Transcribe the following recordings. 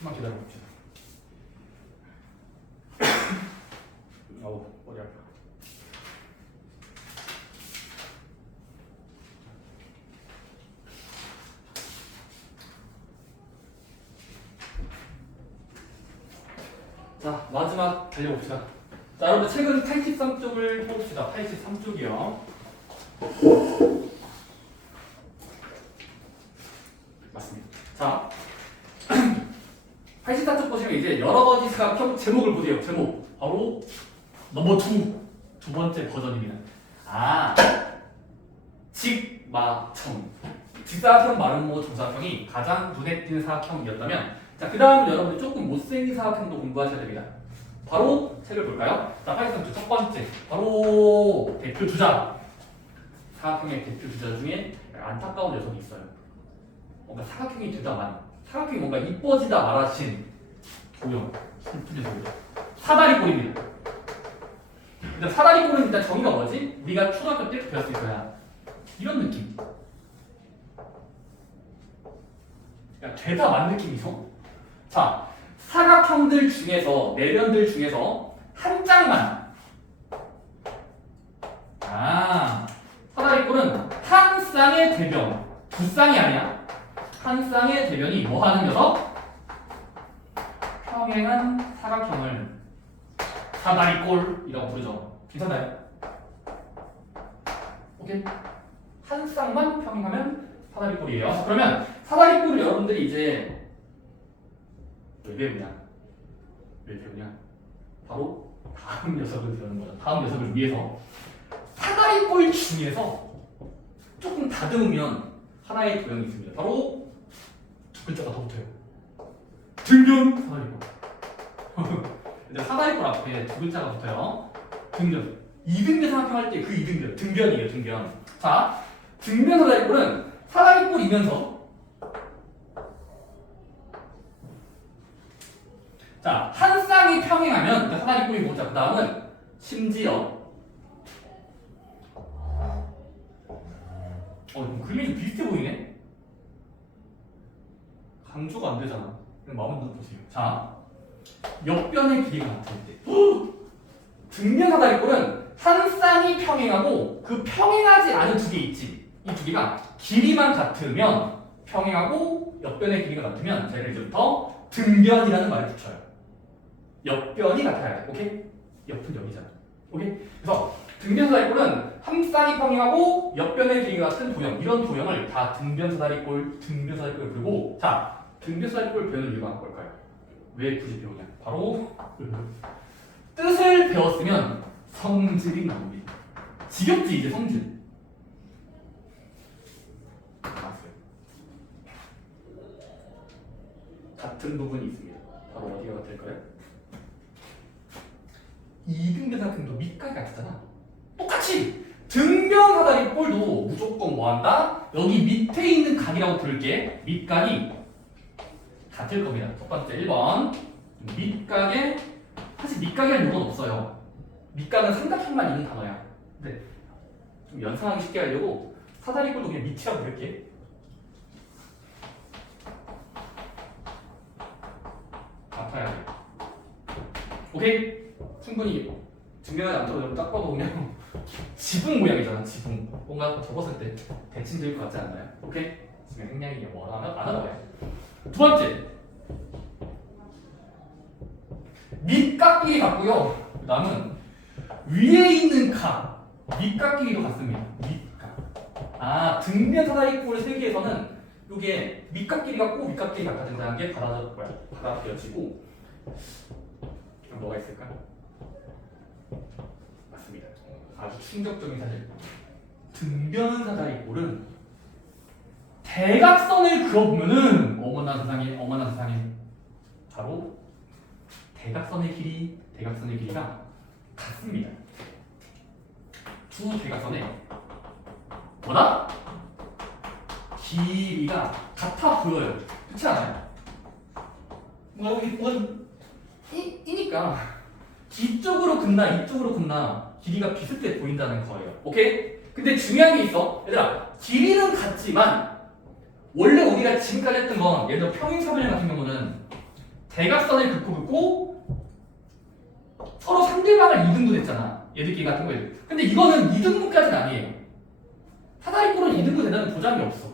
좀만 기다려봅시다. 어우, 머리 아파. 자, 마지막 달려봅시다. 자, 여러분들 책은 83쪽을 봅시다. 83쪽이요. 맞습니다. 자, 84쪽 보시면 이제 여러 가지 사각형 제목을 보세요. 제목. 바로 넘버 2. 두 번째 버전입니다. 아, 직마청. 직사각형, 마름모, 정사각형이 가장 눈에 띄는 사각형이었다면, 자, 그 다음은 여러분들 조금 못생긴 사각형도 공부하셔야 됩니다. 바로 책을 볼까요? 자, 83쪽 첫 번째. 바로 대표 주자. 사각형의 대표 주자 중에 안타까운 녀석이 있어요. 뭔가 사각형이 되다만, 사각형이 뭔가 이뻐지다 말하신 도형. 슬픈 녀석이죠. 사다리꼴입니다. 근데 사다리꼴은 일단 정의가 뭐지? 우리가 초등학교 때 배웠을 거야. 이런 느낌. 그러니까 되다 만 느낌이죠. 자, 사각형들 중에서, 내면들 중에서 한 짝만. 아, 사다리꼴은 한 쌍의 대변. 두 쌍이 아니야. 한 쌍의 대변이 뭐 하는 녀석? 평행한 사각형을 사다리꼴이라고 부르죠. 괜찮나요? 오케이? 한 쌍만 평행하면 사다리꼴이에요. 그러면 사다리꼴을 여러분들이 이제 왜 배우냐? 바로 다음 녀석을 배우는 거죠. 다음 녀석을 위해서 사다리꼴 중에서 조금 다듬으면 하나의 도형이 있습니다. 바로 두 글자가 더 붙어요. 등변 사다리꼴. 이제 사다리꼴 앞에 두 글자가 붙어요. 등변. 이등변 생각할 때 그 이등변. 등변이에요. 등변. 자, 등변 사다리꼴은 사다리꼴이면서 자, 한 쌍이 평행하면 사다리꼴이 뭐죠? 그 다음은 심지어 그림이 좀 비슷해 보이네? 강조가 안 되잖아. 그럼 마음대로 보세요. 자, 옆변의 길이가 같을 때 등변 사다리꼴은 한 쌍이 평행하고 그 평행하지 않은 두 개 있지. 이 두 개가 길이만 같으면 평행하고 옆변의 길이가 같으면 쟤를 이제부터 등변이라는 말을 붙여요. 옆변이 같아야 돼. 오케이? 옆은 여기잖아. 오케이? 그래서 등변 사다리꼴은 한 쌍이 평행하고 옆변의 길이가 같은 도형. 이런 도형을 다 등변 사다리꼴 부르고, 자, 등변 사다리꼴 배우는 이유가 뭘까요? 왜 굳이 배우냐? 바로 뜻을 배웠으면 성질이 나옵니다. 지겹지 이제 성질. 같은 부분이 있습니다. 바로 어디가 같을까요? 이등변 사각형도 밑각이 같잖아. 똑같이 등변 사다리꼴도 무조건 뭐한다? 여기 밑에 있는 각이라고 부를게. 밑각이 같을 겁니다. 첫 번째 1번 밑각에 사실 밑각이라는 용어는 없어요. 밑각은 삼각형만 있는 단어야. 근데 좀 연상하기 쉽게 하려고 사다리꼴도 그냥 밑이라고 부를게. 같아야 돼. 오케이? 충분히 증명하지 않도록 여러분 딱 봐도 그냥 지붕 모양이잖아. 지붕. 뭔가 접었을 때 대칭 될 것 같지 않나요? 오케이? 지금 행량이 뭐라면 안 하는 거야. 두 번째 밑각끼리 같고요. 그 다음은 위에 있는 각 밑각끼리도 같습니다. 밑각. 아, 등변 사다리꼴 세계에서는 이게 밑각끼리 같고 밑각끼리 같아진다는 게 받아들여지고 그럼 뭐가 있을까? 맞습니다. 아주 충격적인 사실. 등변 사다리꼴은 대각선을 그어보면은 어머나 세상에 바로 대각선의 길이가 같습니다. 두 대각선의 뭐다? 길이가 같아 보여요. 그렇지 않아요? 이니까 이쪽으로 긋나 길이가 비슷해 보인다는 거예요. 오케이? 근데 중요한 게 있어. 얘들아, 길이는 같지만 원래 우리가 지금까지 했던 건 예를 들어 평행사변형 같은 경우는 대각선을 긋고 서로 상대방을 2등분했잖아. 얘들끼리 같은 거예요. 근데 이거는 2등분까지는 아니에요. 사다리꼴은 2등분 된다는 보장이 없어.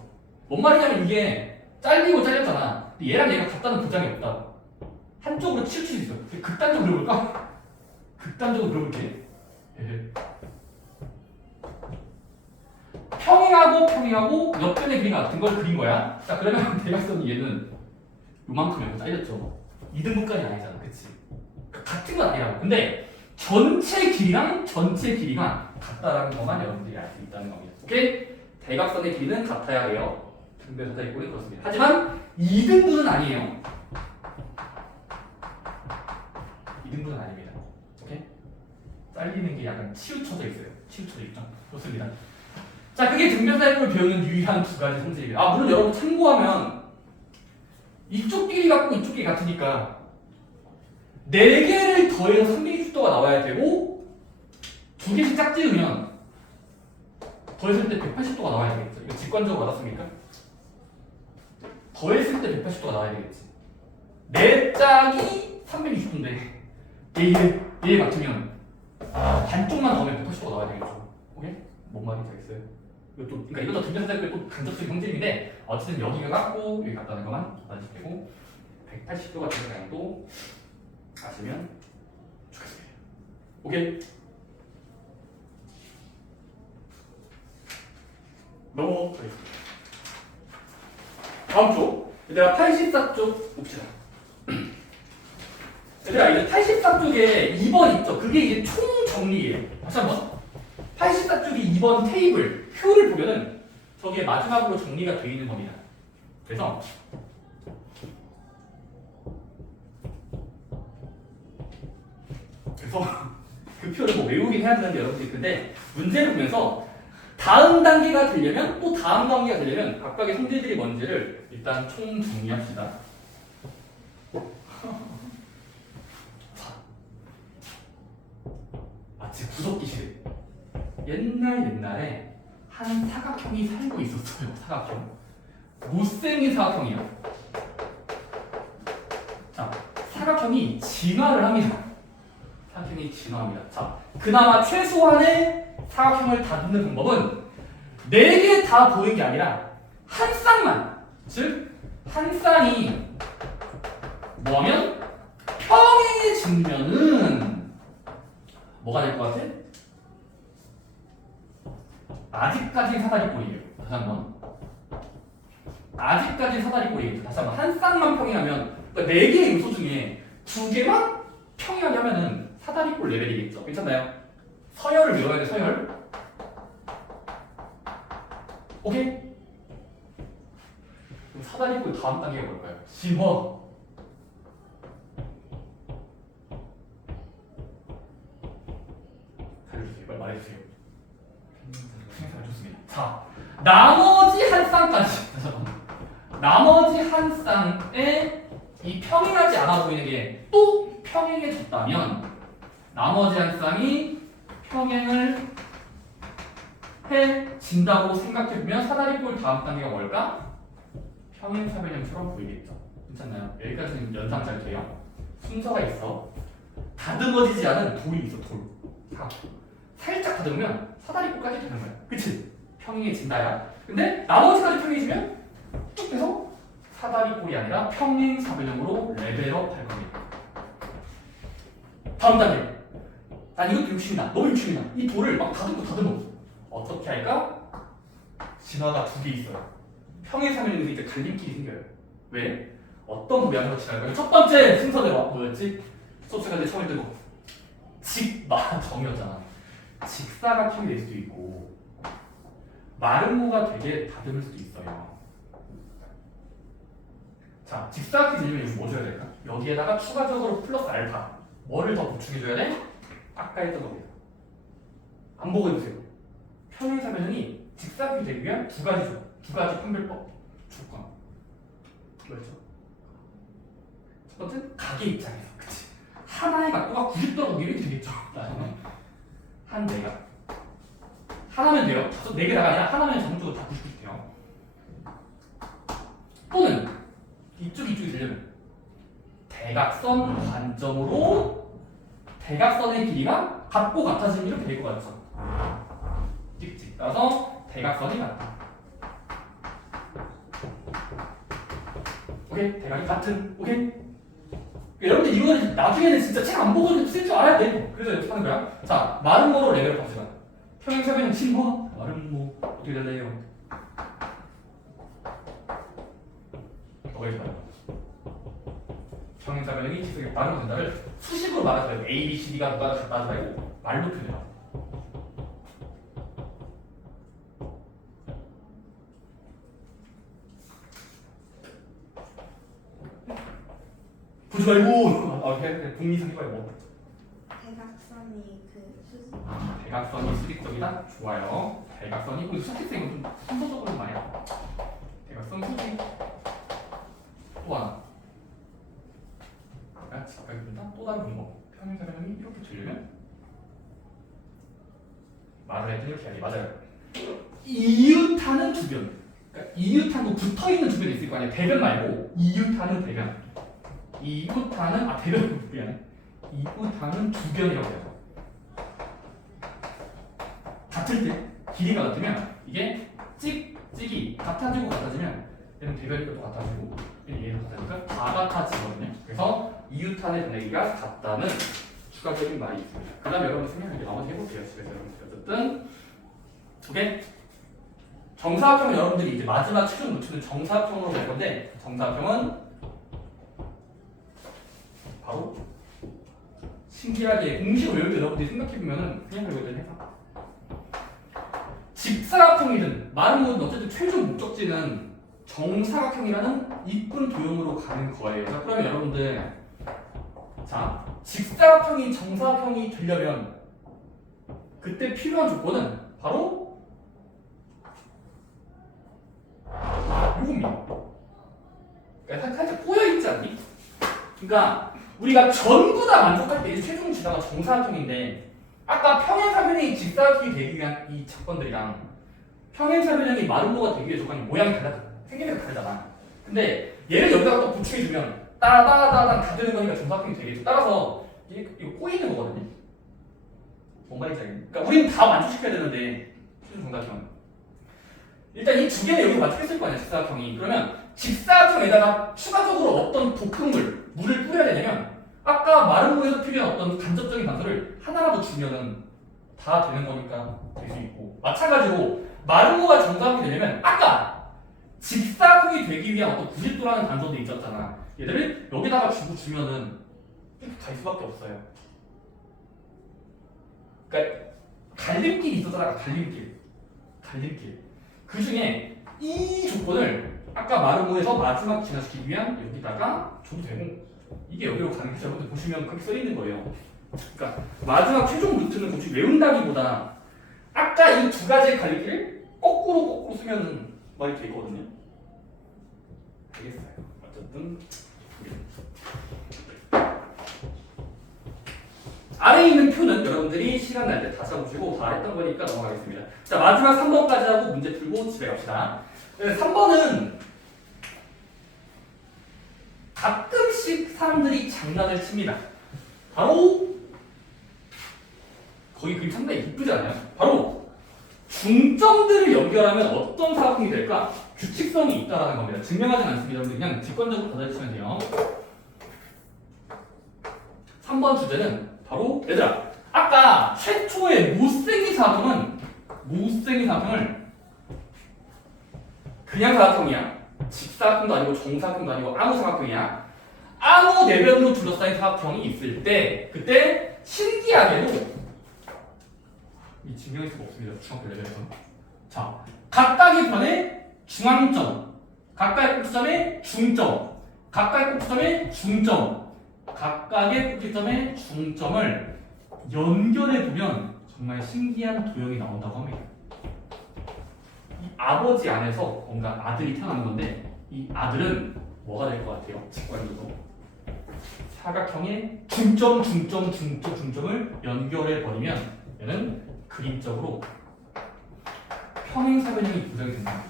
뭔 말이냐면 이게 잘리고 잘렸잖아. 근데 얘랑 얘가 같다는 보장이 없다. 한쪽으로 치우칠 수 있어. 극단적으로 그려볼까? 극단적으로 그려볼게. 평행하고 옆변의 길이가 같은 걸 그린 거야. 자, 그러면 대각선이 얘는 요만큼이고 잘렸죠. 2등분까지 아니잖아. 그치? 같은 건 아니라고. 근데 전체 길이랑 전체 길이가 같다라는 것만 여러분들이 알 수 있다는 겁니다. 오케이? 대각선의 길이는 같아야 해요. 등변사다리꼴이 그렇습니다. 하지만 2등분은 아니에요. 2등분은 아닙니다. 오케이? 잘리는 게 약간 치우쳐져 있어요. 치우쳐져 있죠. 좋습니다. 자, 그게 등변사다리꼴을 배우는 유일한 두 가지 성질이에요. 아, 물론 여러분 참고하면 이쪽 길이 같고 이쪽 길이 같으니까 4개를 더해서 360도가 나와야 되고 2개씩 짝지으면 더했을 때 180도가 나와야 되겠죠. 이거 직관적으로 받았습니까? 더했을 때 180도가 나와야 되겠지. 4짝이 360도인데 얘 맞추면 반쪽만 더하면 180도가 나와야 되겠죠. 오케이? 뭔 말인지 알겠어요? 이것도, 그러니까 이것도 등변사다리꼴의 또 간접적인 성질인데 어쨌든 여기가 같고 여기 같다는 것만 받아주시고 180도가 되는 또 아시면 좋겠습니다. 오케이? 넘어가겠습니다. 다음 쪽. 얘들아 84쪽 봅시다. 얘들아 이제 84쪽에 2번 있죠? 그게 이제 총 정리예요. 다시 한번. 84쪽이 2번 테이블, 표를 보면은 저기에 마지막으로 정리가 되어 있는 겁니다. 그래서 그 표를 뭐 외우긴 해야 되는데 여러분들이 근데 문제를 보면서 다음 단계가 되려면 또 다음 단계가 되려면 각각의 성질들이 뭔지를 일단 총 정리합시다. 마치 구석기실 옛날에 한 사각형이 살고 있었어요. 사각형 못생긴 사각형이야. 자, 사각형이 진화를 합니다. 사각형이 진화합니다. 자, 그나마 최소한의 사각형을 다듬는 방법은 4개 다 보이는 게 아니라 한 쌍만, 즉 한 쌍이 뭐하면 평행해지면은 뭐가 될 것 같아? 아직까지 사다리꼴이에요. 다시 한번. 아직까지 사다리꼴이에요. 다시 한번. 한 쌍만 평행하면 그러니까 4개의 요소 중에 2개만 평행하게 하면은 사다리꼴 레벨이겠죠. 괜찮나요? 서열을 외워야 돼. 서열. 오케이? 그럼 사다리꼴 다음 단계가 뭘까요? 진화. 살려주세요. 빨리 말해주세요. 좋습니다. 자, 나머지 한 쌍까지. 나머지 한 쌍에 이 평행하지 않아 보이는 게 또 평행해졌다면 나머지 한 쌍이 평행을 해진다고 생각해보면 사다리꼴 다음 단계가 뭘까? 평행사변형처럼 보이겠죠. 괜찮나요? 여기까지는 연상 잘 돼요. 순서가 있어. 다듬어지지 않은 돌이 있어. 돌. 살짝 다듬으면 사다리꼴까지 되는 거야. 그치? 평행해진다야. 근데 나머지까지 평행해지면 쭉 해서 사다리꼴이 아니라 평행사변형으로 레벨업 할 겁니다. 다음 단계. 난 이것도 욕심이 나. 너무 욕심이 나. 이 돌을 막 다듬어. 어떻게 할까? 진화가 2개 있어요. 평행사변형에서 이제 갈림길이 생겨요. 왜? 어떤 모양으로 진화할까요? 첫 번째 순서대로 뭐였지? 수업 시간에 처음 했던 거. 직마정이었잖아. 직사각형이 될 수도 있고 마름모가 되게 다듬을 수도 있어요. 자, 직사각형이 되려면 여기 뭐 줘야 될까? 여기에다가 추가적으로 플러스 알파. 뭐를 더 보충해줘야 돼? 아까 했던 겁니다. 안 보고 해보세요. 평행사변형이 직사각형이 되기 위한 2가지죠. 2가지 판별법. 조건. 그렇죠? 첫 번째는 각의 입장에서. 그치? 하나의 각도가 90도로 보기면 되겠죠. 한 대각. 하나면 돼요. 4개다가 아니라 하나면 전적으로 다 90도 돼요. 또는 이쪽이 되려면 대각선 관점으로 대각선의 길이가 같고 같아지면 이렇게 될 것 같죠. 찍찍. 따라서 대각선이 같다. 오케이? 대각이 같은. 오케이? 여러분들 이거는 나중에는 진짜 책 안 보고 쓸 줄 알아야 돼. 그래서 연습하는 거야. 자, 마름모로 레벨 봅시다. 평행사변형 신호 마름모 어떻게 될래요? 어디서 봐요? 평행사변형이 지속의 마름모 된다를 수식으로 말하지 말고 A, B, C, D가 누가 같다 하지 말고 말로 표현해봐. 보지 말고 북미 상기가 뭐? 대각선이 그 수직. 대각선이 수직적이다? 좋아요. 대각선이 그 수직생은 좀 순서적으로 많이 하고. 대각선 수직. 또 하나. 직각입니다. 또 다른 방법. 평행사변형이 이렇게 되려면 말을 했더니 이렇게 하기 맞아요. 이웃하는 주변. 그러니까 이웃하고 붙어있는 주변이 있을 거 아니야. 대변 말고 이웃하는 대변. 이웃하는 대변 미안해. 이웃하는 주변이라고 해요. 같을 때 길이가 같으면 이게 찍이 같아지고 같아지면 얘는 대변이가 또 같아지고 얘는 같아지니까 다 같아지거든요. 그래서 이웃한의 분위기가 같다는 추가적인 말이 있습니다. 그 다음 여러분 생각하게 나머지 해볼게요. 집에서 여러분들 어쨌든 오케이? 정사각형은 여러분들이 이제 마지막 최종 노출은 정사각형으로 볼 건데 정사각형은 바로 신기하게 공식을 외울 때 여러분들이 생각해보면은 그냥 외우던 해서 직사각형이든 마름모든 어쨌든 최종 목적지는 정사각형이라는 이쁜 도형으로 가는 거예요. 자, 그러면 여러분들 자 직사각형이 정사각형이 되려면 그때 필요한 조건은 바로 요겁니다. 그러니까 살짝 꼬여있지 않니? 그러니까 우리가 전부 다 만족할 때 최종 지사가 정사각형인데 아까 평행사변형이 직사각형이 되기 위한 이 조건들이랑 평행사변형이 마름모가 되기 위한 조건이 모양이 달라 생김새가 다르잖아. 근데 얘를 여기다가 또 보충해주면 따다다당 다 되는 거니까 정사각형이 되겠죠. 따라서 이거 꼬이는 거거든요. 뭔 말인지 알겠니? 그러니까 우리는 다 만족시켜야 되는데 최종 정사각형 일단 이 두 개는 여기 만족했을 거 아니야 직사각형이. 그러면 직사각형에다가 추가적으로 어떤 독극물 물을 뿌려야 되냐면 아까 마름모에서 필요한 어떤 간접적인 단서를 하나라도 주면은 다 되는 거니까 될 수 있고 마찬가지로 마름모가 정사각형이 되려면 아까 직사각형이 되기 위한 어떤 90도라는 단서도 있었잖아. 얘들을 여기다가 주면은 이렇게 갈 수밖에 없어요. 그러니까 갈림길이 있었잖아. 갈림길 그 중에 이 조건을 아까 마름모에서 마지막 진화시키기 위한 여기다가 줘도 되고 이게 여기로 가는 게 여러분들 보시면 그렇게 써있는 거예요. 그러니까 마지막 최종 루트는 굳이 외운다기보다 아까 이 두 가지의 갈림길을 거꾸로 쓰면 말이 되거든요. 알겠어요. 어쨌든 아래에 있는 표는 여러분들이 시간 날 때 다 잡으시고 다 했던 거니까 넘어가겠습니다. 자 마지막 3번까지 하고 문제 풀고 집에 갑시다. 3번은 가끔씩 사람들이 장난을 칩니다. 바로 거기 그림 상당히 이쁘지 않아요? 바로 중점들을 연결하면 어떤 사각형이 될까? 규칙성이 있다라는 겁니다. 증명하진 않습니다. 그냥 직관적으로 받아주시면 돼요. 3번 주제는 바로 얘들아 아까 최초의 못생긴 사각형을 그냥 사각형이야. 직사각형도 아니고 정사각형도 아니고 아무 사각형이야. 아무 내변으로 둘러싸인 사각형이 있을 때 그때 신기하게도 이 증명할 수가 없습니다. 중학교 레벨에서. 자 각각의 변의 중앙점, 각각의 꼭지점의 중점, 각각의 꼭지점의 중점, 각각의 꼭지점의 중점을 연결해두면 정말 신기한 도형이 나온다고 합니다. 이 아버지 안에서 뭔가 아들이 태어나는 건데 이 아들은 뭐가 될 것 같아요? 직관적으로 사각형의 중점을 연결해버리면 얘는 그림적으로 평행사변형이 구성이 된다.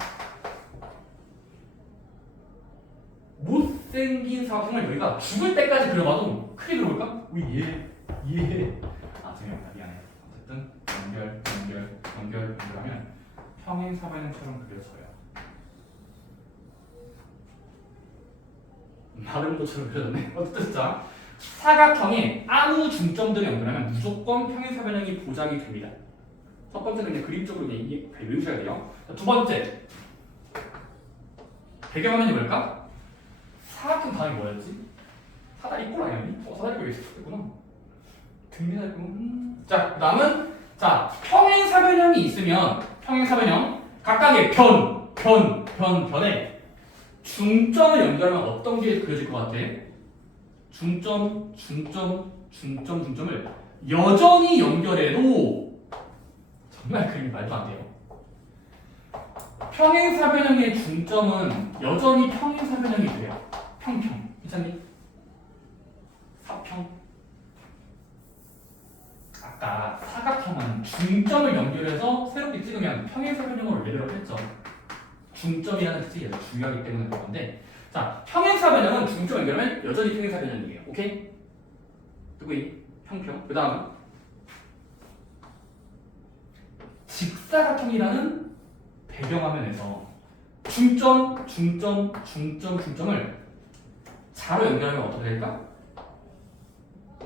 못생긴 사각형을 여기가 죽을 때까지 그려봐도 크게 그려볼까? 이해. 아 재미없다 미안해. 어쨌든 연결하면 평행사변형처럼 그려져요. 다른 것처럼 그려졌네. 어쨌든 자 사각형에 아무 중점들을 연결하면 무조건 평행사변형이 보장이 됩니다. 첫 번째는 그냥 그림적으로 그냥 외우셔야 돼요. 자, 두 번째 배경화면이 뭘까? 사각형 다음이 뭐였지? 사다리꼴 아니었니? 사다리꼴 여기 있었구나. 등비사다리꼴. 자 그다음은 자 평행사변형이 있으면 평행사변형 각각의 변에 중점을 연결하면 어떤 게 그려질 것 같아? 중점을 여전히 연결해도 정말 그림이 말도 안 돼요. 평행사변형의 중점은 여전히 평행사변형이 돼요. 평평. 괜찮니? 사평. 아까 사각형은 중점을 연결해서 새롭게 찍으면 평행사변형으로 레벨업 했죠. 중점이라는 특징이 아주 중요하기 때문에 그런 건데 자 평행사변형은 중점 연결하면 여전히 평행사변형이에요. 오케이? 누구이? 평평. 그 다음 직사각형이라는 배경화면에서 중점을 자로 연결하면 어떻게 될까?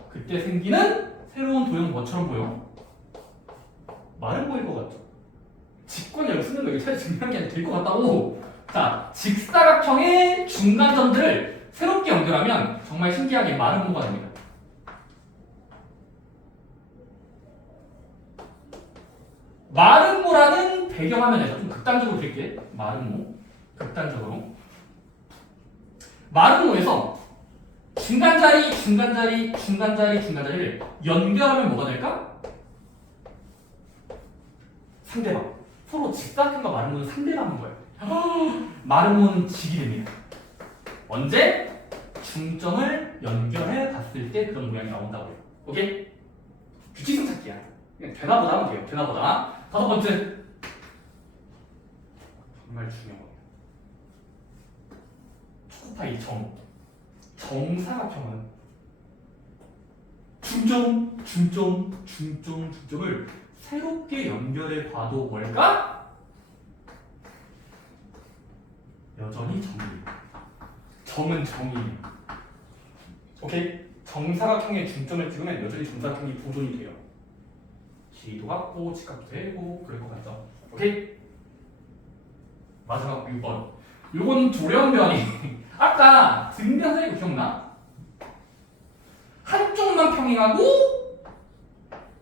그때 생기는 새로운 도형은 뭐처럼 보여? 말은 보일 것 같죠? 직관을 쓰는 거 이게 사실 중요한 게 아니라 될 것 같다고. 자, 직사각형의 중간점들을 새롭게 연결하면 정말 신기하게 마름모가 됩니다. 마름모라는 배경화면에서 좀 극단적으로 드릴게. 마름모. 극단적으로. 마름모에서 중간자리를 연결하면 뭐가 될까? 상대방. 서로 직사각형과 마름모는 상대방인 거예요. 마름모는 직이 됩니다. 언제? 중점을 연결해 봤을 때 그런 모양이 나온다고요. 오케이? 규칙성 찾기야. 그냥 되나보다 하면 돼요. 되나보다. 다섯 번째. 정말 중요한 거예요. 초코파이 정사각형은 중점을 새롭게 연결해 봐도 뭘까? 여전히 정은 정이에요. 오케이? 정사각형의 중점을 찍으면 여전히 정사각형이 보존이 돼요. 길이도 같고 직각도 되고 그럴 것 같죠? 오케이? 마지막 6번. 요건 돌연변이. 아까 등변사이고 기억나? 한쪽만 평행하고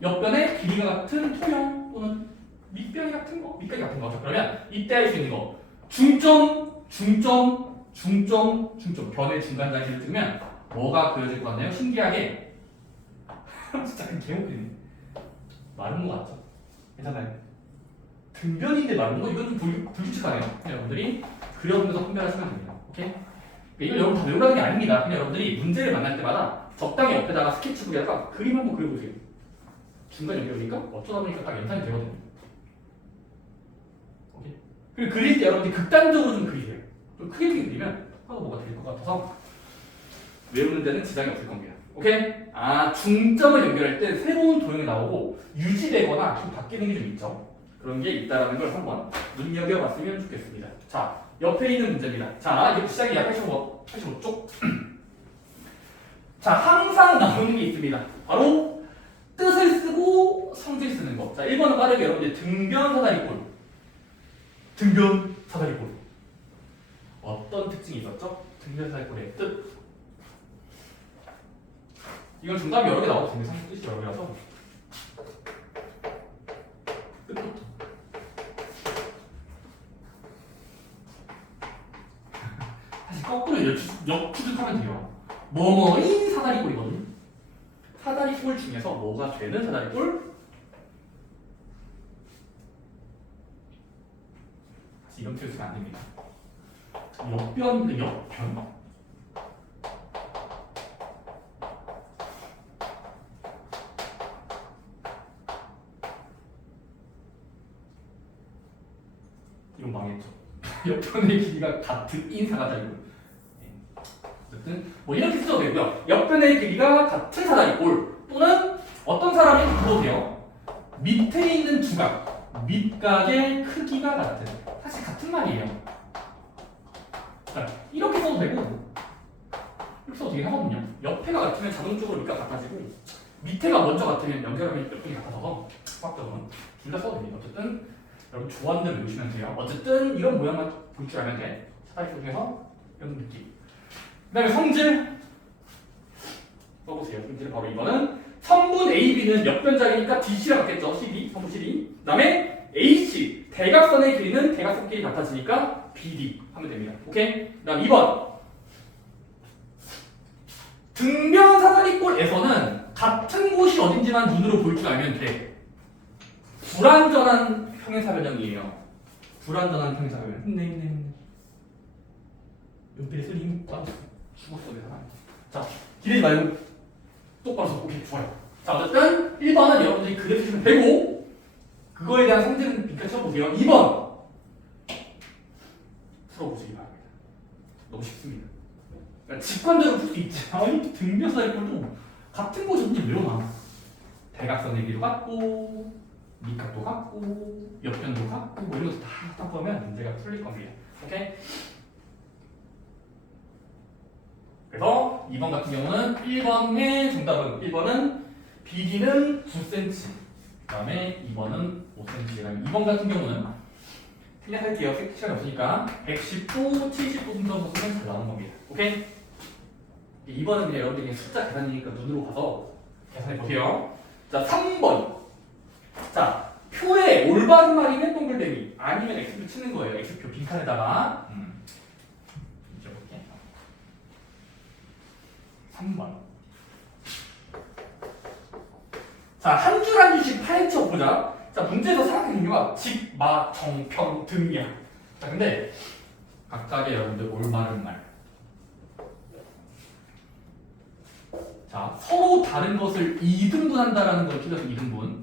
옆변에 길이가 같은 토형 또는 밑변이 같은 거, 밑변이 같은 거죠. 그러면 이때 할 수 있는 거 중점 변의 중간 자리를 뜨면 뭐가 그려질 것 같나요? 신기하게 진짜 개목이네. 마름모 같죠? 괜찮나요? 등변인데 마름모? 이건 좀 불규칙하네요. 여러분들이 그려보면서 판별하시면 됩니다. 오케이? 이걸 여러분 다 외우라는 게 아닙니다. 그냥 여러분들이 문제를 만날 때마다 적당히 옆에다가 스케치북에다가 그림 한번 그려보세요. 중간 연결이니까 어쩌다 보니까 딱 연상이 되거든요. 오케이? 그리고 그릴 때 여러분들이 극단적으로 좀 그리세요. 좀 크게 그리면 뭐가 될 것 같아서 외우는 데는 지장이 없을 겁니다. 오케이? 아, 중점을 연결할 때 새로운 도형이 나오고 유지되거나 좀 바뀌는 게 좀 있죠. 그런 게 있다라는 걸 한번 눈여겨봤으면 좋겠습니다. 자, 옆에 있는 문제입니다. 자, 이게 시작이야. 85쪽. 자, 항상 나오는 게 있습니다. 바로 뜻을 쓰고 성질 쓰는 거. 자, 1번은 빠르게 여러분들 등변 사다리꼴. 어떤 특징이 있었죠? 등변 사다리꼴의 뜻. 이건 정답이 여러 개 나와도 되는데 사실 뜻이 여러 개라서 뜻부터. 사실 거꾸로 역추측하면 돼요. 뭐뭐인 사다리꼴이거든요. 사다리꼴 중에서 뭐가 되는 사다리꼴? 사실 이런 표현 쓰면 안 됩니다. 역변. 이건 망했죠. 옆변의 길이가 같은 인 사다리꼴. 어쨌든 뭐 이렇게 써도 되고요. 옆변의 길이가 같은 사다리꼴 또는 어떤 사람이 물어도 돼요. 밑에 있는 두각, 밑각의 크기가 같은. 사실 같은 말이에요. 그러니까 이렇게 써도 되고 이렇게 써도 되긴 하거든요. 옆에가 같으면 자동적으로 밑각 같아지고 밑에가 먼저 같으면 연결하면 옆변이 같아서 수학적으로는 둘 다 써도 됩니다. 어쨌든 여러분 좋아하는 대로 외우시면 돼요. 어쨌든 이런 모양만 볼 줄 알면 돼. 사다리 쪽에서 이런 느낌. 그 다음에 성질 써보세요. 성질은 바로 이거는 성분 AB는 옆변작이니까 DC랑 같겠죠. CD, 성분 CD. 그 다음에 AC 대각선의 길이는 대각선 길이 같아지니까 BD 하면 됩니다. 오케이? 그 다음 2번 등변 사다리꼴에서는 같은 곳이 어딘지만 눈으로 볼 줄 알면 돼. 불완전한 평행사변형이에요. 불완전한 평행사변형. 힘내. 연필에 쓸 힘 빠졌어. 죽었어 내 사람. 자, 기대지 말고 똑바로 서. 오케이, 좋아요. 자, 어쨌든 1번은 여러분들이 그래프 치면 되고 그거에 대한 성질은 밑까지 쳐보세요. 2번 풀어보시기 바랍니다. 너무 쉽습니다. 그러니까 직관적으로 풀 수 있지. 아니 등변 사다리꼴도 같은 곳이 어딘지 외워놔. 대각선의 길이도 같고 밑각도 같고 옆변도 같고 뭐 이런 거다 보면 문제가 풀릴 겁니다. 오케이? 그래서 2번 같은 경우는 1번의 정답은 1번은 BD는 9cm 그 다음에 2번은 5cm 2번 같은 경우는 틀려할게요. 시간이 없으니까 110도, 70도 순서 보면 잘 나오는 겁니다. 오케이? 2번은 그냥 여러분들이 숫자 계산이니까 눈으로 가서 계산해 보세요. 자, 3번. 자, 표에 올바른 말이면 동글뱅이 아니면 X표 치는 거예요. X표 빈칸에다가. 이제 볼게. 3번. 자, 한 줄 한 줄씩 파헤쳐 보자. 자, 문제에서 생각하는 이유가 직, 마, 정, 평 등이야. 자, 근데 각각의 여러분들 올바른 말. 자, 서로 다른 것을 2등분한다라는 걸 틀려서 2등분.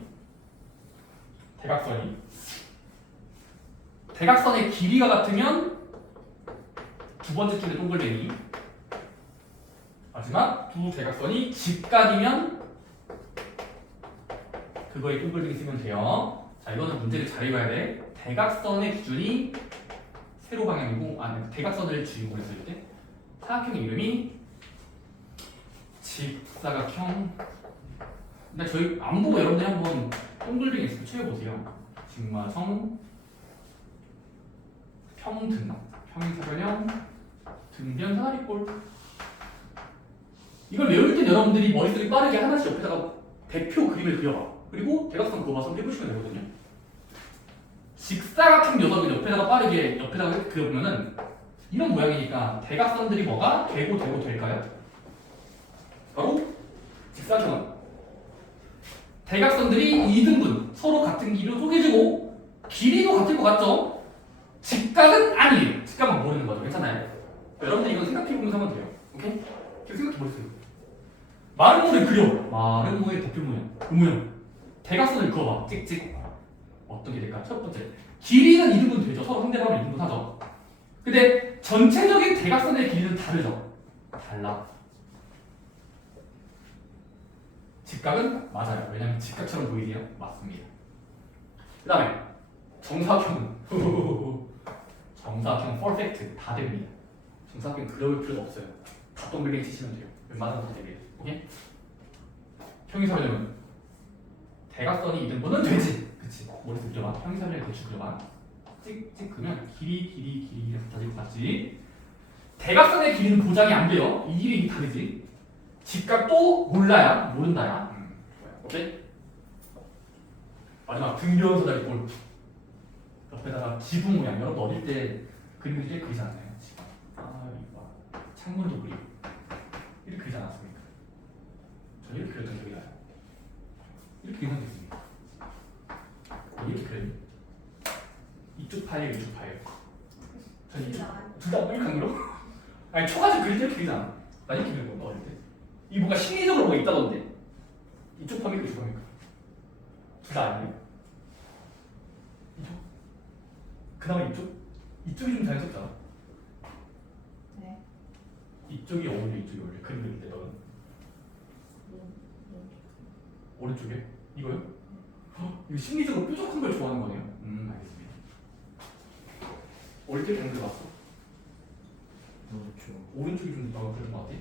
대각선의 길이가 같으면 두 번째 줄에 동글뱅이. 마지막 두 대각선이 직각이면 그거에 동글뱅이 쓰면 돼요. 자, 이거는 문제를 잘 읽어야 돼. 대각선의 기준이 세로 방향이고, 대각선을 주인공으로 했을 때 사각형 이름이 직사각형. 근데 저희 안 보고 여러분들이 한번 동글뱅이 X표 채워보세요. 직마성, 평등, 평행사변형, 등변 사다리꼴. 이걸 외울 때 여러분들이 머릿속에 빠르게 하나씩 옆에다가 대표 그림을 그려봐. 그리고 대각선 그어봐서 해보시면 되거든요. 직사각형 녀석을 옆에다가 빠르게 옆에다가 그려보면은 이런 모양이니까 대각선들이 뭐가 되고 될까요? 바로 직사각형은 대각선들이 2등분 서로 같은 길이로 쪼개지고 길이도 같을 것 같죠? 직각은 아니에요. 직각만 모르는 거죠. 괜찮아요? 여러분들이 이건 생각해보면서 하면 돼요. 오케이? 계속 생각해보세요. 마른 모를 그려. 마른 모의 대표 모양. 그 모양. 대각선을 그어봐. 찍찍. 어떤 게 될까? 첫 번째. 길이는 2등분 되죠. 서로 상대방을 2등분 하죠. 근데 전체적인 대각선의 길이는 다르죠. 달라. 직각은 맞아요. 왜냐면 직각처럼 보이세요? 맞습니다. 그 다음에 정사각형은 정사각형 퍼펙트 다 됩니다. 정사각형 그려볼 필요도 없어요. 다 동글뱅이 치시면 돼요. 웬만한 것도 됩니다. 오케이? 평행사변형은 대각선이 2등분은 되지. 그치? 머릿속 그려봐. 평행사변형 대충 그려봐. 찍찍 그러면 길이 같아질 것 같지? 대각선의 길이는 보장이 안 돼요. 이 길이 다르지? 직각도 몰라야 모른다야. 좋아요. 오케이? 마지막 등변 사다리꼴. 옆에다가 지붕 모양. 여러분 어릴 때 그림 그릴 때 그리잖아요. 이거 창문도 그리고 이렇게 그리지 않았습니까? 저 이렇게 그렸던 기억이 나요. 이렇게 그리면 됐습니다. 이렇게 그려요. 이쪽 파일, 이쪽 파일. 전 이쪽 둘다 이렇게 안 그려? 아니 초가집 그릴 때 이렇게 그리잖아. 나 이렇게 그리는 거 어릴 때. 이 뭔가 심리적으로 뭐가 있다던데. 이쪽 파입니까 이쪽 파입니까? 둘 다 아니에요? 이쪽? 그 다음에 이쪽? 이쪽이 좀 자연스럽잖아. 네. 이쪽이 어울려 이쪽이 어울려 그림 그릴 때 너는 오른쪽에? 이거요? 이거 심리적으로 뾰족한 걸 좋아하는 거네요. 알겠습니다. 어릴 때 그림 그려봤어? 그렇죠. 오른쪽이 좀 더 그런 것 같아.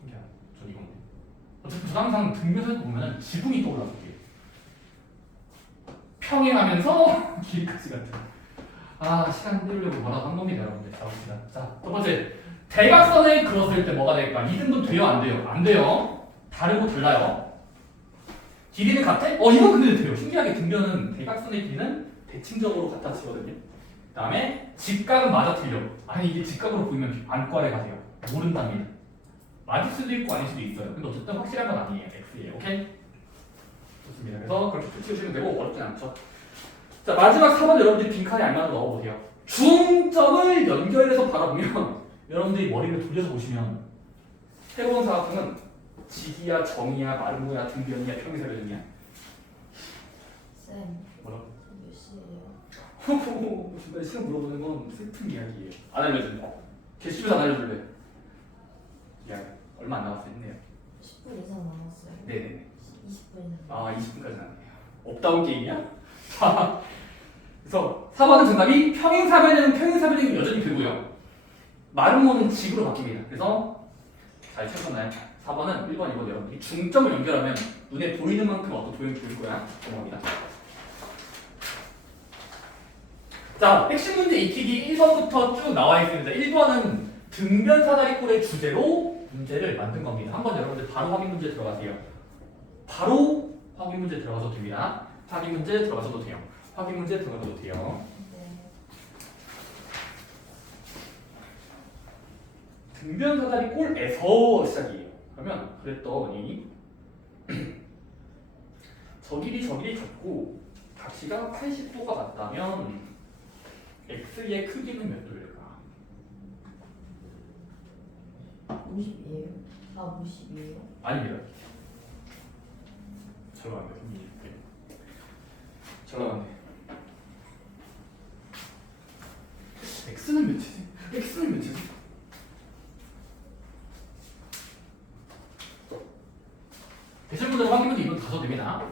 신기하네. 전 이건데. 어쨌든 저는 항상 등면에서 보면은 지붕이 떠올라서 이게 평행하면서 길까지 같은. 시간 때우려고 뭐라고 한 겁니다, 여러분들. 자, 봅시다. 자, 첫 번째. 대각선을 그었을 때 뭐가 될까? 이등분 돼요, 안 돼요? 안 돼요. 다르고 달라요. 길이는 같아? 이건 근데 돼요. 신기하게 등변은 대각선의 길이는 대칭적으로 같아지거든요. 그 다음에 직각은 맞아 틀려. 아니 이게 직각으로 보이면 안과를 가세요. 모른답니다. 맞을 수도 있고 아닐 수도 있어요. 근데 어쨌든 확실한 건 아니에요. X예요. 오케이? 좋습니다. 그래서 그렇게 풀치우시면 되고 어렵진 않죠. 자, 마지막 4번 여러분들이 빈칸에 알맞은 넣어보세요. 중점을 연결해서 바라보면 여러분들이 머리를 돌려서 보시면 새로운 사각형은 직이야, 정이야, 마름모야, 등변이야, 평행사변이야. 쌤, 뭐라고? 몇 시예요? 중간에 시간 물어보는 건 슬픈 이야기예요. 안 알려준다. 게시면서 안 알려줄래? 야, 얼마 안 남았어 했네요. 10분 이상 남았어요. 네네네. 20분. 20분까지 남았네요. 업다운 게임이야? 자, 그래서 4번은 정답이 평행사변에는 평행사변이 여전히 되고요. 마름모는 직으로 바뀝니다. 그래서 잘 챙겼나요? 4번은 1번, 2번 여러분들이 중점을 연결하면 눈에 보이는 만큼 어떤 도형이 보일 거야. 넘어갑니다. 자, 핵심 문제 익히기 1번부터 쭉 나와 있습니다. 1번은 등변 사다리꼴의 주제로 문제를 만든 겁니다. 한번 여러분들 바로 확인 문제 들어가세요. 바로 확인 문제 들어가서 됩니다. 확인 문제 들어가서도 돼요. 확인 문제 들어가서도 돼요. 네. 등변 사다리꼴에서 시작이에요. 그러면 그랬더니 저 길이 같고 각시가 80도가 맞다면 x의 크기는 몇 도일까? 50이에요? 50이에요? 아닙니다. 잘 나왔네. 잘 나왔네. x는 몇이지? x는 몇이지? 대신분들 확인 문제 이건 다섯 됩니다.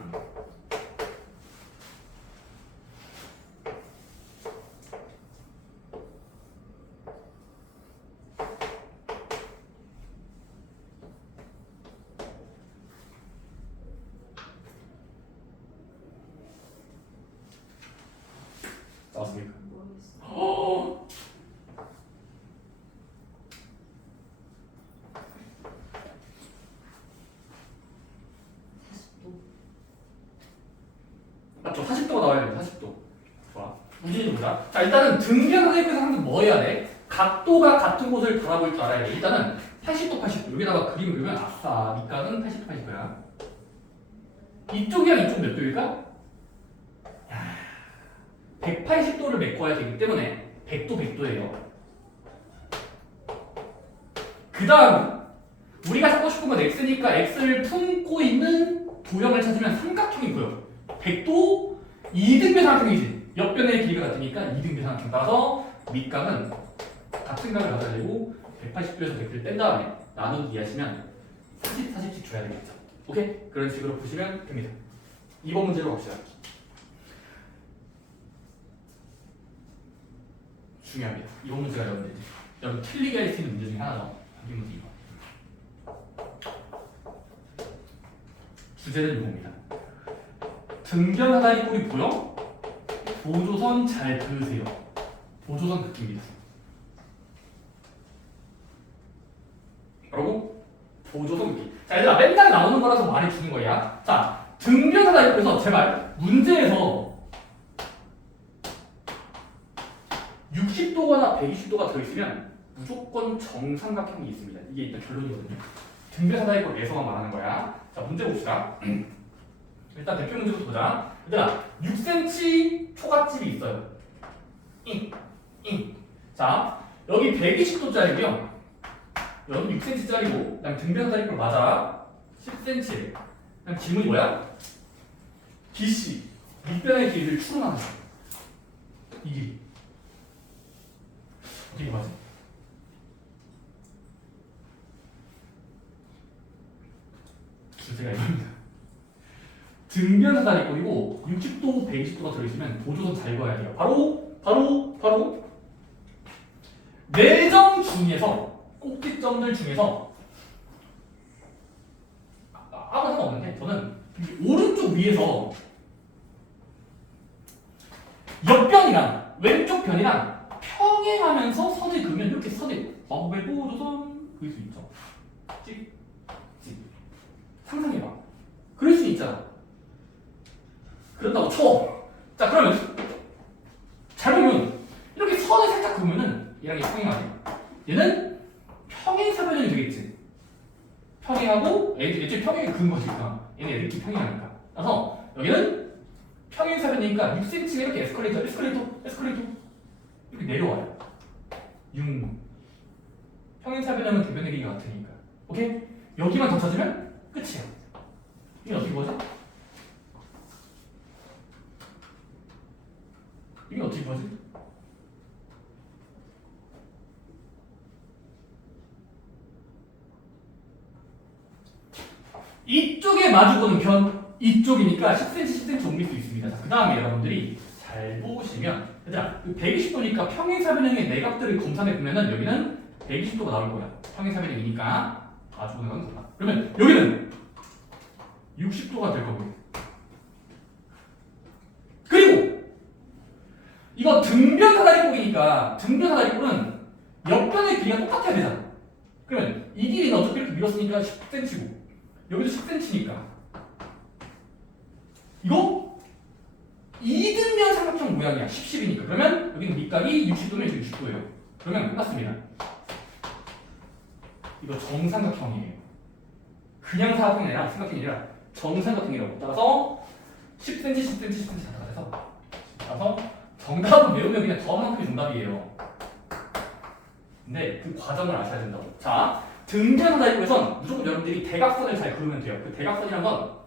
나왔습니까? 모르겠어요. 맞죠? 40도가 나와야 돼요. 40도. 좋아. 무진이 보자. 자, 일단은 등변 사다리꼴에서 항상 뭐 해야 돼? 각도가 같은 곳을 바라볼 줄 알아야 돼. 일단은 80도, 80도. 여기다가 그림을 그리면 아싸, 밑각은 80도, 80도야. 이쪽이랑 이쪽 몇 도일까? 180도를 메꿔야 되기 때문에 100도, 100도예요. 그 다음 우리가 찾고 싶은 건 x니까 x를 품고 있는 도형을 찾으면 삼각형이 보여. 100도 2등변 삼각형이지. 옆변의 길이가 같으니까 2등변 삼각형. 따라서 밑각은 같은 각을 가져야 되고 180도에서 100도를 뗀 다음에 나누기 하시면 40, 40씩 줘야 되겠죠. 오케이? 그런 식으로 보시면 됩니다. 2번 문제로 갑시다. 중요합니다. 2번 문제가 여러분 틀리게 할 수 있는 문제 중에 하나죠. 이 문제 2번. 주제는 이겁니다. 등변 사다리꼴이 보여? 보조선 잘 그으세요. 보조선 긋기입니다. 뭐라고? 보조선 긋기. 자, 얘들아 맨날 나오는 거라서 말해주는 거야. 자, 등변 사다리꼴에서 제발 문제에서 60도거나 120도가 들어있으면 무조건 정삼각형이 있습니다. 이게 일단 결론이거든요. 등변 사다리꼴에서만 말하는 거야. 자, 문제 봅시다. 일단 대표 문제부터 보자. 얘들아 6cm 초가집이 있어요. 자, 여기 120도짜리고요. 여기 6cm짜리고 그다음 등변 사다리꼴 맞아. 10cm. 그럼 질문이 뭐야? BC 밑변의 길이를 추론하는 거야. 이 길이 어떻게 맞지? 등변사다리꼴이고 60도, 120도가 들어있으면 보조선 잘 그어야 돼요. 바로 내점 중에서 꼭지점들 중에서 아무 상관없는데 저는 오른쪽 위에서 옆변이랑 왼쪽 변이랑 평행하면서 선을 그으면 이렇게 선을 마법의 보조선 그릴 수 있죠. 찍. 상상해봐. 그럴 수 있잖아. 그런다고 쳐. 자 그러면 잘 보면 이렇게 선을 살짝 그으면은 얘랑 얘 평행하지. 얘는 평행사변형이 되겠지. 평행하고 애초에 평행이 그은 거니까 얘는 이렇게 평행하니까. 그래서 여기는 평행사변이니까 6cm가 이렇게 에스컬레이터 이렇게 내려와요. 평행사변형은 대변의 길이가 같으니까. 오케이? 여기만 더 찾으면 끝이야. 이게 어떻게 구하지? 이게 어떻게 구하지? 이쪽에 마주보는 변 이쪽이니까 10cm, 10cm 옮길 수 있습니다. 그 다음에 여러분들이 잘 보시면 얘들아 120도니까 평행사변형의 내각들을 검사해 보면은 여기는 120도가 나올 거야. 평행사변형이니까 마주보는 건 그렇다. 그러면 여기는 60도가 될 거고. 그리고 이거 등변사다리꼴이니까 등변사다리꼴은 옆변의 길이가 똑같아야 되잖아. 그러면 이 길이는 어차피 이렇게 밀었으니까 10cm고 여기도 10cm니까 이거 이등변 삼각형 모양이야. 10, 10이니까. 그러면 여기는 밑각이 60도면 여기 60도예요. 그러면 끝났습니다. 이거 정삼각형이에요. 그냥 사각형이 아니라 삼각형이 아니라 정삼각형이라고. 따라서 10cm, 10cm, 10cm 따라서 정답은 외우면 그냥 더만큼이 정답이에요. 근데 그 과정을 아셔야 된다고. 자, 등변사다리꼴에선 무조건 여러분들이 대각선을 잘 그으면 돼요. 그 대각선이란 건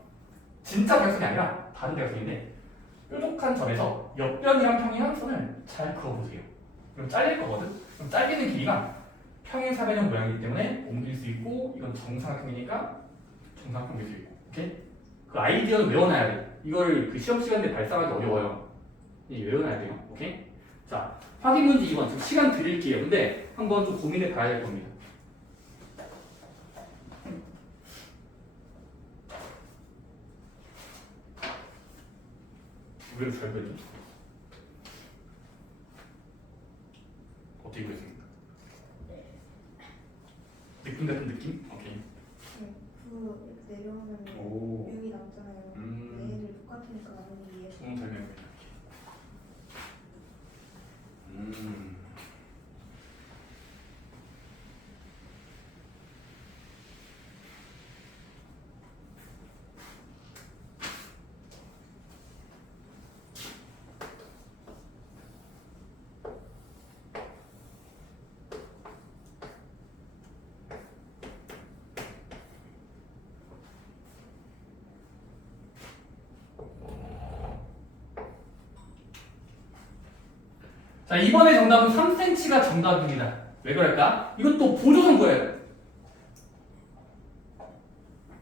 진짜 대각선이 아니라 다른 대각선인데 뾰족한 점에서 옆변이랑 평행한 선을 잘 그어보세요. 그럼 잘릴 거거든? 그럼 잘리는 길이가 평행사변형 모양이기 때문에 옮길 수 있고 이건 정삼각형이니까 정삼각형 옮길 수 있고. 오케이? 그 아이디어는 외워놔야 돼. 이걸 그 시험 시간대 발상하기 어려워요. 외워놔야 돼요. 오케이? 자, 확인 문제 2번. 지금 시간 드릴게요. 근데 한번 좀 고민해 봐야 될 겁니다. 왜 이렇게 잘 그리지? 어떻게 그렸습니까? 느낌 같은 느낌? 오케이. 네, 그 이렇게 내려오면 오. 여기 남잖아요. 얘네들 똑같으니까 나누기 2에 좋은 설명이네. 자, 이번에 정답은 3cm가 정답입니다. 왜 그럴까? 이것도 보조선 구해요.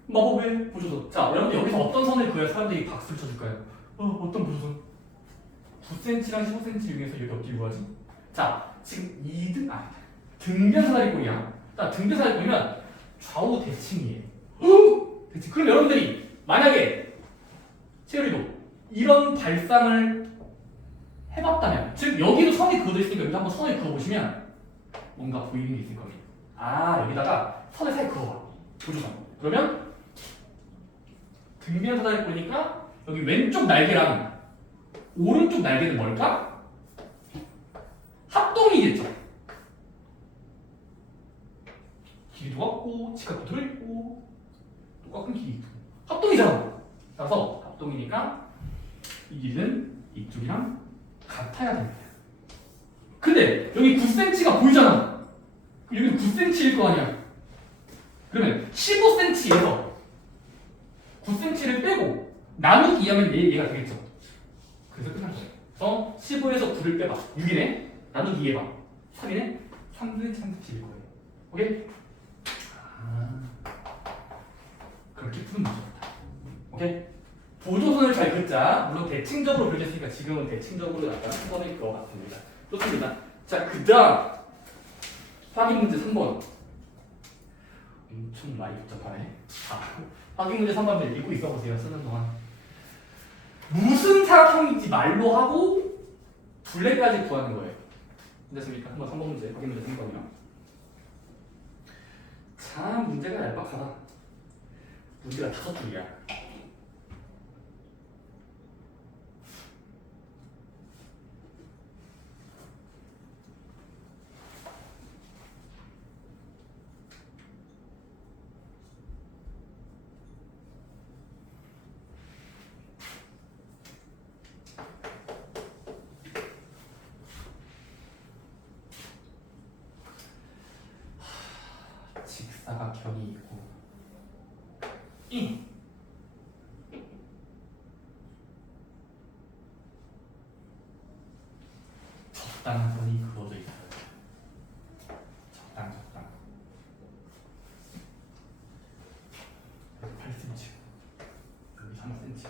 마법의 보조선. 자, 여러분들 여기서 어떤 선을 그어야 사람들이 박수를 쳐줄까요? 어떤 보조선? 9cm랑 15cm 중에서 여기 어떻게 구하지? 자, 지금 등변사다리꼴이야. 자, 등변사다리꼴이면 좌우 대칭이에요. 대칭. 그럼 여러분들이 만약에 채율이도 이런 발상을 해봤다면, 즉 여기도 선이 그어져 있으니까 여기 한번 선을 그어보시면 뭔가 보이는 게 있을 겁니다. 아, 여기다가 선을 살 그어봐. 보조선. 그러면 등변사다리꼴이니까 여기 왼쪽 날개랑 오른쪽 날개는 뭘까? 합동이겠죠. 길이도 같고 직각도 들어있고 똑같은 길이 합동이잖아. 따라서 합동이니까 이 길이는 이쪽이랑 같아야 됩니다. 근데 여기 9cm가 보이잖아. 여기는 9cm일 거 아니야. 그러면 15cm에서 9cm를 빼고 나누기 2하면 얘가 되겠죠. 그래서 끝난 거예요. 그래서 15에서 9를 빼봐. 6이네. 나누기 2해봐. 3이네. 3분의 37일 거예요. 오케이? 그렇게 푸는 문제입니다. 오케이? 보조선을 잘 긋자. 물론 대칭적으로 그려졌으니까 지금은 대칭적으로 약간 선을 그어 같습니다. 좋습니다. 자, 그 다음 확인 문제 3번. 엄청 많이 복잡하네. 자, 확인 문제 3번을 읽고 있어 보세요. 쓰는 동안. 무슨 사각형인지 말로 하고 둘레까지 구하는 거예요. 됐습니까? 한번 3번 문제, 확인 문제 3번이요. 참 문제가 얄팍하다. 문제가 5줄이야. 직사각형이 있고 적당한 선이 그어져 있어요. 적당. 여기 8cm, 여기 3cm.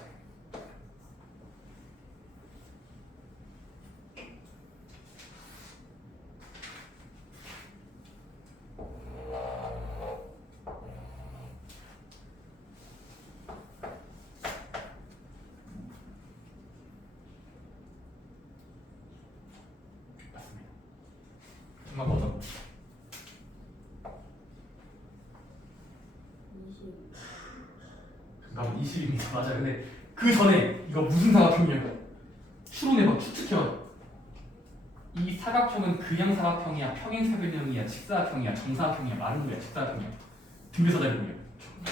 정말 뭐죠? 20. 정답은 20입니다. 맞아요. 근데 그 전에 이거 무슨 사각형이냐고 추론해봐, 추측해봐. 이 사각형은 그냥 사각형이야, 평행사변형이야, 직사각형이야, 정사각형이야, 마름모야, 직사각형이야. 등비서다리공이야.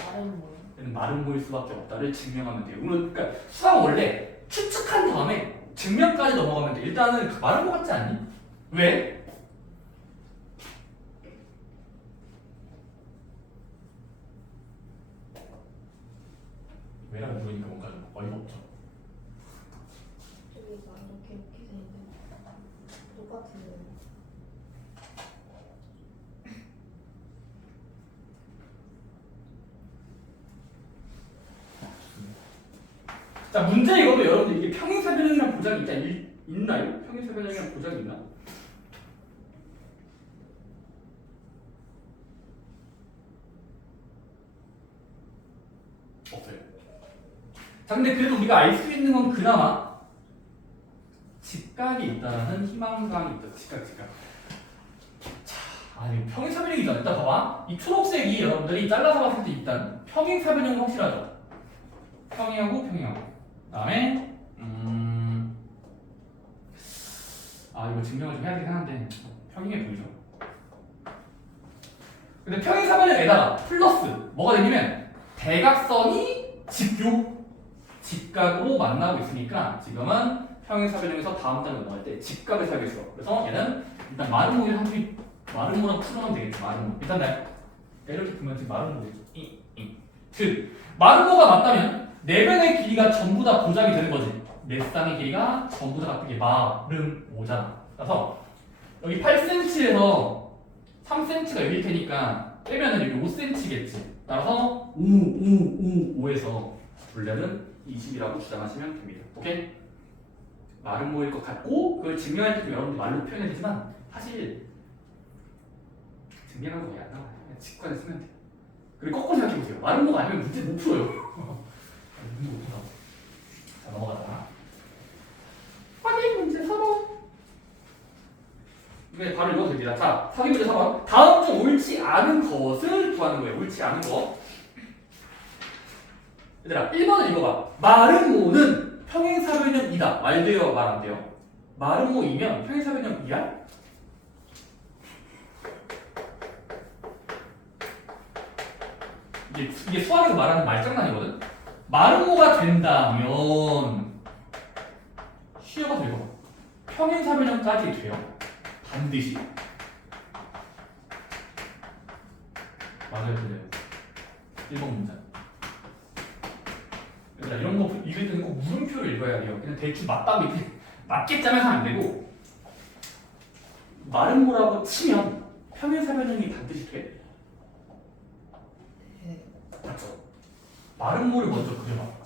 말은 뭐야? 얘는 마름모일 수밖에 없다를 증명하면 돼요. 그러니까 수학은 원래 추측한 다음에 증명까지 넘어가면 돼. 일단은 그 마름모 같지 않니? 왜? 왜라고 물으니까 뭔가 좀 어이가 없죠. 저기가 이렇게 돼 있는데 똑같은데. 자, 문제 이거도 여러분들 이게 평행사변형이랑 보장이 있나요? 평행사변형이랑 보장이 있나? 없어요. 자, 근데 그래도 우리가 알 수 있는 건 그나마 직각이 있다는 희망사항이 있다. 직각. 자, 아니 평행사변형이잖아. 일단 봐봐. 이 초록색이 여러분들이 잘라서 봤을 때 일단 평행사변형은 확실하죠. 평행하고. 그다음에 이거 증명을 좀 해야 되긴 하는데 평행해 보이죠. 근데 평행사변형에다가 플러스 뭐가 되냐면 대각선이 직각으로 만나고 있으니까 지금은 평행사변형에서 다음 단계 넘어갈 때 직각을 사용했어. 그래서 얘는 일단 마름모의 한줄이 마름모랑 풀어가면 되겠지. 마름모 일단 이렇게 보면 지금 마름모겠지. 즉 마름모가 맞다면 네 변의 길이가 전부 다 보장이 되는 거지. 네 쌍의 길이가 전부 다 같은 게 마름모잖아. 그래서 여기 8cm에서 3cm가 여기일 테니까 빼면은 여기 5cm겠지. 따라서 5에서 둘레는 20이라고 주장하시면 됩니다. 오케이? 마름모일 것 같고 그걸 증명할 때도 여러분들 말로 표현해야 되지만 사실 증명한 거 거의 안 나와요. 그냥 직관에 쓰면 돼요. 그리고 거꾸로 생각해보세요. 마름모가 아니면 문제 못 풀어요. 문제 못 풀어. 자, 넘어가자. 확인 문제 4번. 네, 바로 읽어도 됩니다. 자, 확인 문제 4번. 다음 중 옳지 않은 것을 구하는 거예요. 옳지 않은 거. 얘들아, 1번을 읽어봐. 마름모는 평행사변형 2다. 말 돼요? 말 안 돼요? 마름모이면 평행사변형 2야? 이게 수학에서 말하는 말장난이거든? 마름모가 된다면 쉬어가서 읽어봐. 평행사변형까지 돼요. 반드시. 맞아요, 그래요. 1번 문제. 얘들아, 이런 거 읽을 때는 꼭 물음표를 읽어야 돼요. 그냥 대충 맞다고 이렇게 맞겠자면서 안 되고 마름모라고 치면 평행사변형이 반드시 돼. 네. 맞죠? 마름모를 먼저 그려봐.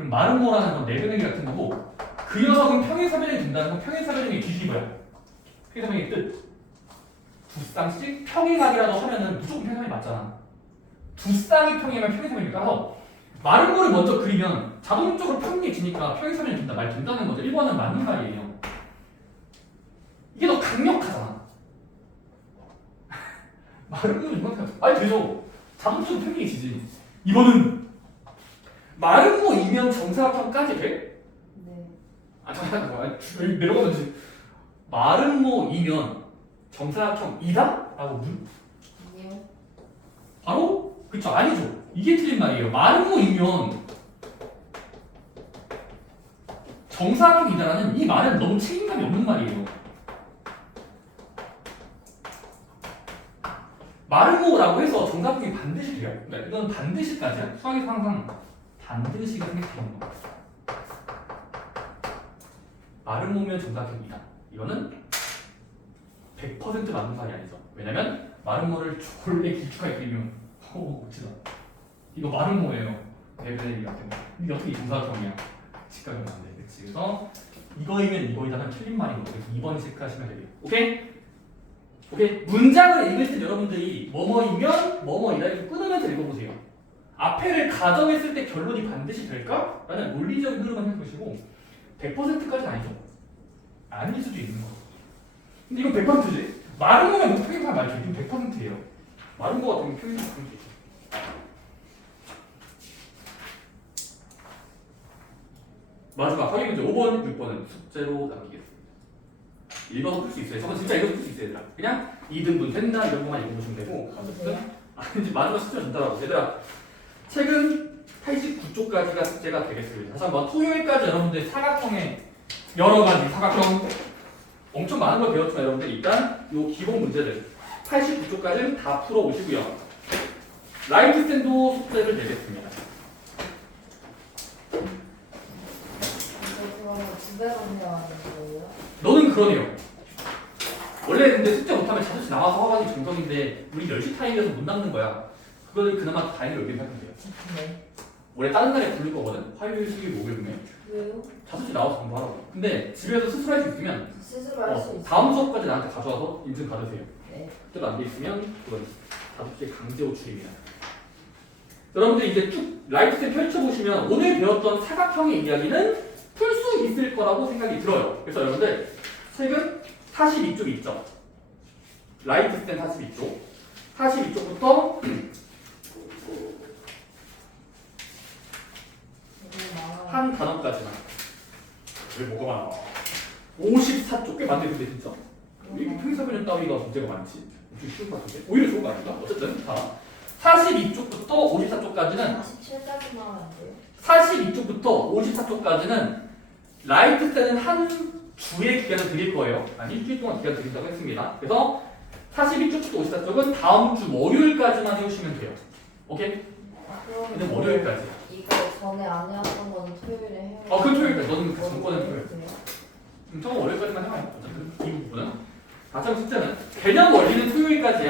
그럼 마름모라는 건 내변형이 같은 거고 그 녀석은 평행사변형이 된다는 건 평행사변형의 기준이 뭐야? 평행사변형의 뜻. 두 쌍씩 평행하기라도 하면은 무조건 평행이 맞잖아. 두 쌍이 평행하면 평행사변형이 따라서 마름모를 먼저 그리면 자동적으로 평행해지니까 평행사변형이 된다 말 된다는 거죠. 1번은 맞는 말이에요. 이게 더 강력하잖아. 마름모는 이만큼 아니 되죠. 자동적으로 평행해지지. 이번은 마름모 이면 정사각형까지 돼? 네. 아 잠깐만 여기 내려가든지 마름모 이면 정사각형이다? 라고 문? 아니요. 바로? 그쵸 아니죠. 이게 틀린 말이에요. 마름모 이면 정사각형이다라는 이 말은 너무 책임감이 없는 말이에요. 마름모라고 해서 정사각형이 반드시 돼요. 그러니까 이건 반드시까지야. 수학에서 항상 반드시가 생각하는 거. 마름모면 정사각형이다. 이거는 100% 맞는 말이 아니죠. 왜냐면 마름모를 졸래 길쭉하게 그리면 멋지다. 이거 마름모예요. 대변의 같은 거. 이게 어떻게 정사각형이야? 직각은 안 돼. 그치? 그래서 이거이면 이거이다면 틀린 말인 거. 그래서 2번 체크하시면 돼요. 오케이? 오케이? 문장을 읽을 때 여러분들이 뭐뭐이면 뭐뭐이다 이렇게 끊으면서 읽어보세요. 앞에를 가정했을 때 결론이 반드시 될까? 라는 논리적인 흐름을 해보시고 100%까지는 아니죠. 아닐 수도 있는 거. 근데 이건 100%지. 마름모면 뭐 평행사 말이죠. 이건 100%예요. 마름모 같은 건 평행사 100%죠. 마지막 확인 문제 5번, 6번은 숙제로 남기겠습니다. 읽어서 풀 수 있어요. 저건 진짜 읽어서 풀 수 있어요, 얘들아. 그냥 2등분 된다 이런 것만 읽어보시면 되고 어쨌든 이제 마지막 숙제 준다라고. 얘들아 책은 89쪽까지가 숙제가 되겠습니다. 다시 한번 토요일까지 여러분들 사각형의 여러 가지 사각형 엄청 많은 걸 배웠지만 여러분들 일단 요 기본 문제들 89쪽까지는 다 풀어 오시고요. 라이트 스탠도 숙제를 내겠습니다. 그러면 집에 가면 하는 거예요? 너는 그러네요. 원래 근데 숙제 못하면 자습실 나와서 하기 정성인데 우리 10시 타임이라서 못 남는 거야. 그걸 그나마 다행히 여기 하면 돼요. 네. 원래 다른 날에 부를 거거든. 화요일, 수요일, 목요일, 금요일. 왜요? 자습실 나와서 공부하라고. 근데 집에서 스스로 할 수 있으면 스스로 할 수 있어요. 다음 수업까지 나한테 가져와서 인증 받으세요. 네. 그때도 안 돼 있으면 그건 자습실 강제 호출입니다. 여러분들 이제 쭉 라이트를 펼쳐보시면 오늘 배웠던 사각형의 이야기는 풀 수 있을 거라고 생각이 들어요. 그래서 여러분들 책은 42쪽 있죠. 라이트 스탠 42쪽. 42쪽부터 한 단어까지만. 왜 뭐가 많아? 54쪽 꽤 많네 근데 진짜. 왜 이렇게 평행사변형 따위가 문제가 많지? 좀 쉬운 것 같은데? 오히려 좋은 거 아닌가? 어쨌든 자 42쪽부터 54쪽까지는 47까지만 하면 안 돼요? 42쪽부터 54쪽까지는 라이트 스탠은 한 주의 기간을 드릴 거예요. 한 일주일 동안 기간 드린다고 했습니다. 그래서 42쪽부터 54쪽은 다음 주 월요일까지만 해오시면 돼요. 오케이? 근데 월요일까지. 이거 전에 안 해왔던 거는 토요일에 해요. 그 토요일까지. 너는 그 전거는 토요일. 돼요? 저거 월요일까지만 해봐요. 어쨌든 이 부분은. 다음 숙제는 개념 원리는 토요일까지야.